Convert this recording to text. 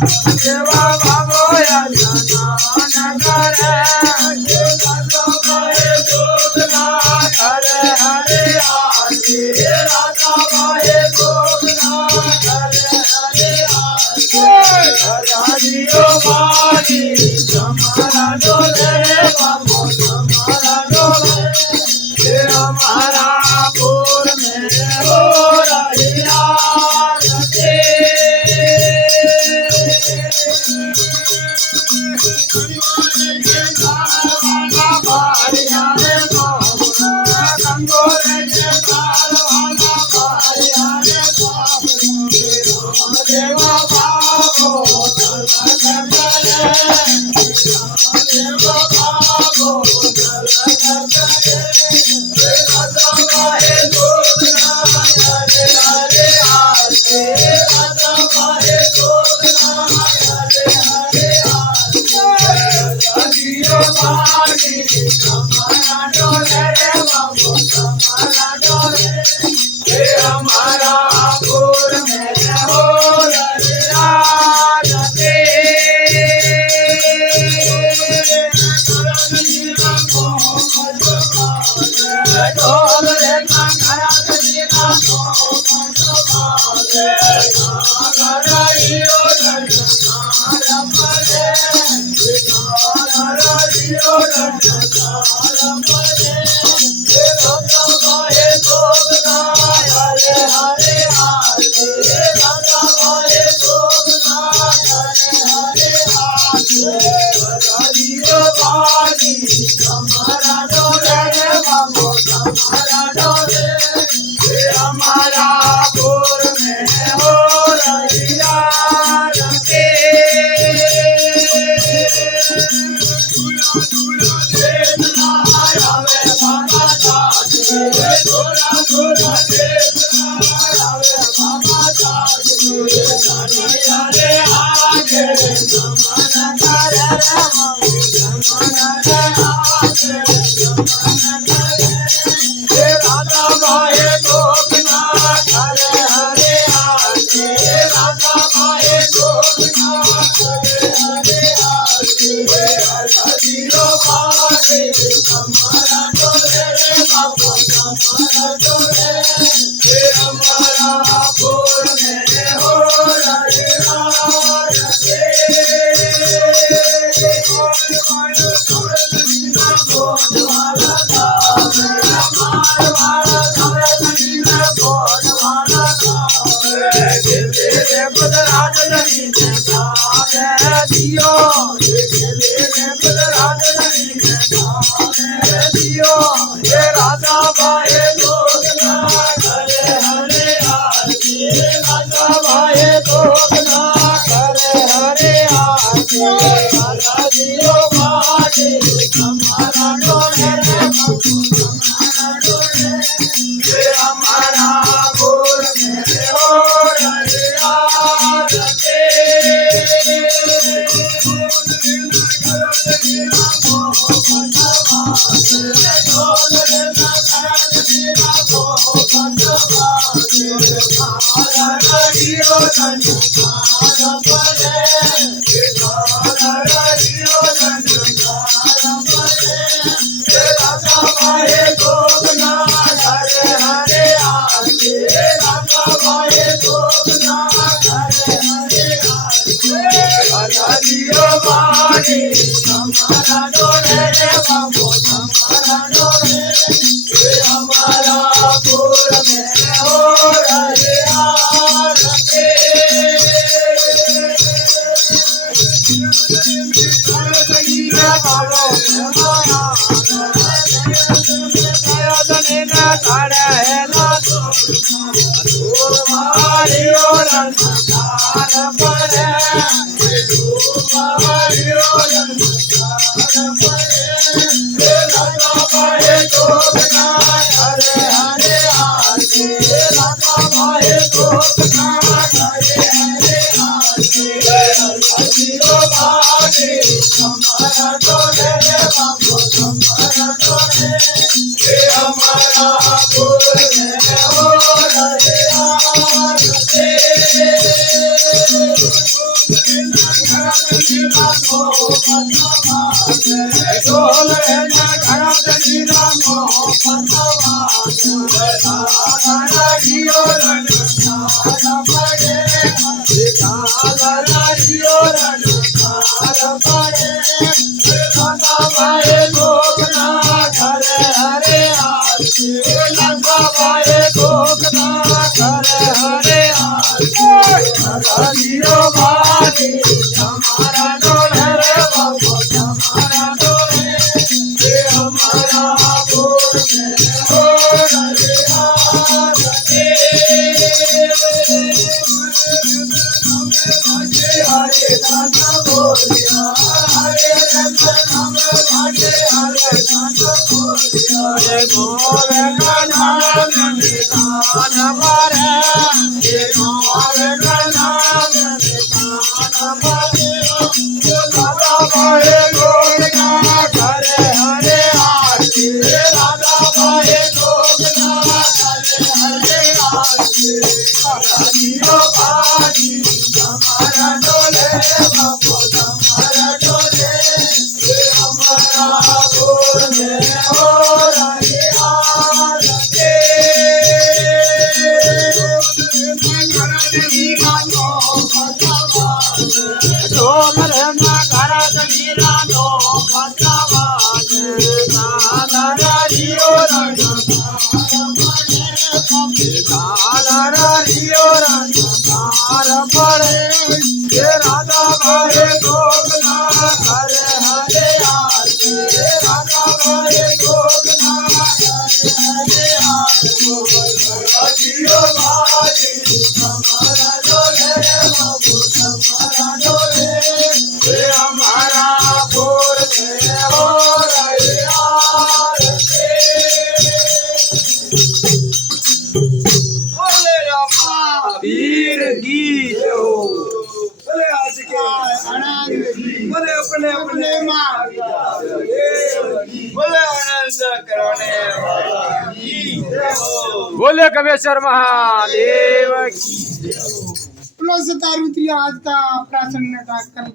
देवा बाबो या जना करे राजा बाहे गोगना करे हरे आरती राजा बाहे गोगना करे हरे आरती राजियो बाजी हमारा डोले बाबो हमारा डोले ये हमारा पुर में हो रही आरती हमारा ढोल रे ना घरात नीरा मोहब्बत राडियो रण तार पडे राडियो रण तार पडे लगा भाई गोगना घर हरे आरती लगा भाई गोगना घर हरे आरती राडियो बाजी हमारा डोले रे बाबू हमारा डोले ये हमारा बोल में हो रे आरती हरे दाना बोलिया हरे रंजना में भागे हरे दाना बोलिया ये गोर गाना निशान मारे ये गोर गाना निशान मारे राधा भाई गोर गाना करे हरे आरती राधा भाई गोर गाना करे हरे आरती रानियो बाजी हमारा डोले बाबू हमारा डोले ये हमारा बोल में हो रही आरती ढोल रे ना घरात नीरा नो भगवान गाना राडियो रण गाना राडियो रण तार पड़े ये राधा भाई गोगना घर हरे आरती राधा भाई गोगना घर हरे आरती राडियो बाजी हमारा डोले बाबू हमारा डोले ये हमारा बोल में हो रही आरती बोले रामा वीर की जय हो बोले आज के आनंद बोले अपने अपने बोले आनंद कराने की जय हो बोले कबीर महादेव की प्लस तारुत्री आज का प्राचीन का कल